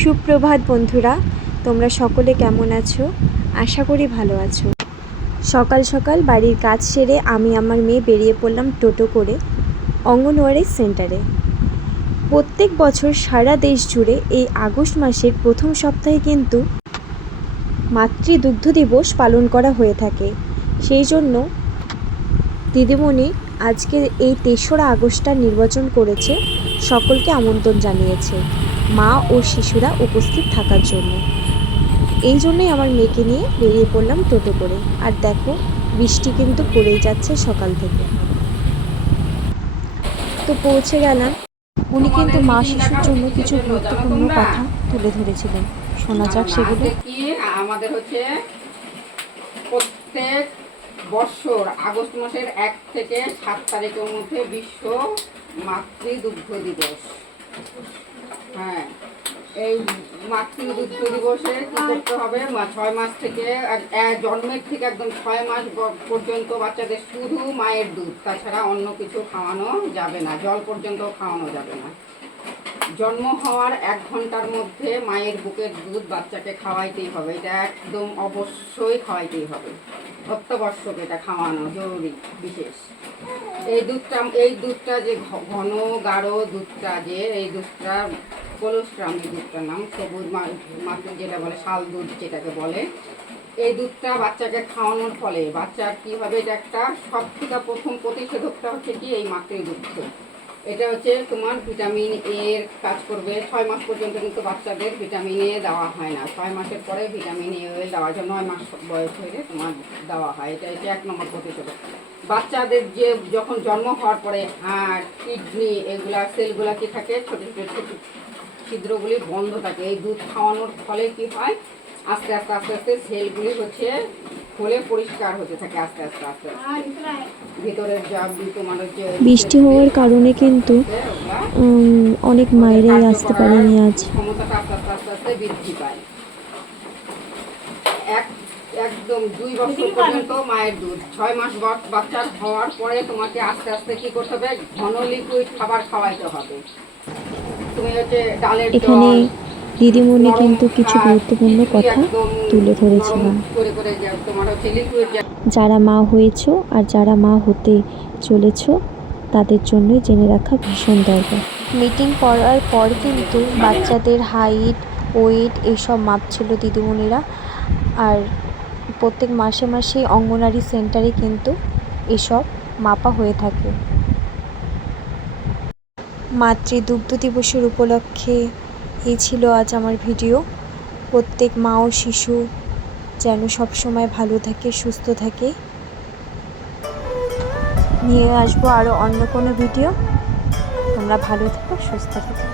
সুপ্রভাত বন্ধুরা, তোমরা সকলে কেমন আছো? আশা করি ভালো আছো। সকাল সকাল বাড়ির কাজ সেরে আমি আমার মেয়ে বেরিয়ে পড়লাম টোটো করে অঙ্গনওয়াড়ি সেন্টারে। প্রত্যেক বছর সারা দেশ জুড়ে এই আগস্ট মাসের প্রথম সপ্তাহে কিন্তু মাতৃদুগ্ধ দিবস পালন করা হয়ে থাকে। সেই জন্য দিদিমণি আজকে এই ৩রা আগস্টটা নির্বাচন করেছে, সকলকে আমন্ত্রণ জানিয়েছে মা ও শিশুরা উপস্থিত থাকার জন্য। এই জন্যই আমার মেয়েকে নিয়ে বেরিয়ে পড়লাম টোটো করে। আর দেখো, বৃষ্টি কিন্তু পড়েই যাচ্ছে সকাল থেকে। তো পৌঁছে গেলাম। উনি কিন্তু মা শিশুর জন্য কিছু গুরুত্বপূর্ণ কথা তুলে ধরেছিলেন, শোনা যাক সেগুলো। আমাদের হচ্ছে প্রত্যেক বছর আগস্ট মাসের 1 থেকে 7 তারিখের মধ্যে বিশ্ব মাতৃদুগ্ধ দিবস। হ্যাঁ, এই মাতৃদুগ্ধ দিবসে কী করতে হবে, 6 মাস থেকে জন্মের থেকে একদম 6 মাস পর্যন্ত বাচ্চাদের শুধু মায়ের দুধ, তাছাড়া অন্য কিছু খাওয়ানো যাবে না, জল পর্যন্ত খাওয়ানো যাবে না। জন্ম হওয়ার 1 ঘন্টার মধ্যে মায়ের বুকের দুধ বাচ্চাকে খাওয়াইতেই হবে, এটা একদম অবশ্যই খাওয়াইতেই হবে, অত্যাবশ্যক, এটা খাওয়ানো জরুরি বিশেষ। এই দুধটা যে ঘন গাঢ় দুধটা, যে এই দুধটা কোলোস্ট্রাম, এই দুধটার নাম সবুজ মাতৃ যেটা বলে শাল দুধ যেটাকে বলে, এই দুধটা বাচ্চাকে খাওয়ানোর ফলে বাচ্চার কী হবে, এটা একটা সব থেকে প্রথম প্রতিষেধকটা হচ্ছে কি এই মাতৃদুগ্ধ। এটা হচ্ছে তোমার ভিটামিন এর কাজ করবে। 6 মাস পর্যন্ত কিন্তু বাচ্চাদের ভিটামিন এ দেওয়া হয় না, 6 মাসের পরে ভিটামিন এ দেওয়ার জন্য 9 মাস বয়স হয়ে তোমার দেওয়া হয়। এটা হচ্ছে 1 নম্বর প্রতিষেধক। বাচ্চাদের যে যখন জন্ম হওয়ার পরে হাড়, কিডনি, এগুলা সেলগুলা কি থাকে, ছোটো ছোটো ছোটো ছিদ্রগুলি বন্ধ থাকে। এই দুধ খাওয়ানোর ফলে কি হয়, আস্তে আস্তে আস্তে আস্তে সেলগুলি হচ্ছে খুলে পরিষ্কার হতে থাকে আস্তে আস্তে আস্তে ভিতরের যা তোমার হচ্ছে। বৃষ্টি হওয়ার কারণে কিন্তু অনেক মায়েরাই আসতে পারেনি আজ। ক্ষমতাটা আস্তে আস্তে আস্তে আস্তে বৃদ্ধি পায়। একদম 2 বছর পর্যন্ত মায়ের দুধ, 6 মাস বাচ্চার হওয়ার পরে তোমাকে আস্তে আস্তে কি করতে হবে, ঘন লিকুইড খাবার খাওয়াইতে হবে। তুমি হচ্ছে ডালের এখানে দিদিমণি কিন্তু কিছু গুরুত্বপূর্ণ কথা তুলে ধরেছিলেন। যারা মা হয়েছো আর যারা মা হতে চলেছো তাদের জন্যই জেনে রাখা ভীষণ দরকার। মিটিং করার পর কিন্তু বাচ্চাদের হাইট, ওয়েট এইসব মাপছিল দিদিমণিরা। আর প্রত্যেক মাসে মাসে অঙ্গনওয়াড়ি সেন্টারে কিন্তু এসব মাপা হয়ে থাকে। মাতৃদুগ্ধ দিবসের উপলক্ষে এই ছিল আজ আমার ভিডিও। প্রত্যেক মা ও শিশু যেন সবসময় ভালো থাকে, সুস্থ থাকে। নিয়ে আসবো আরও অন্য কোনো ভিডিও। তোমরা ভালো থেকো, সুস্থ থেকো।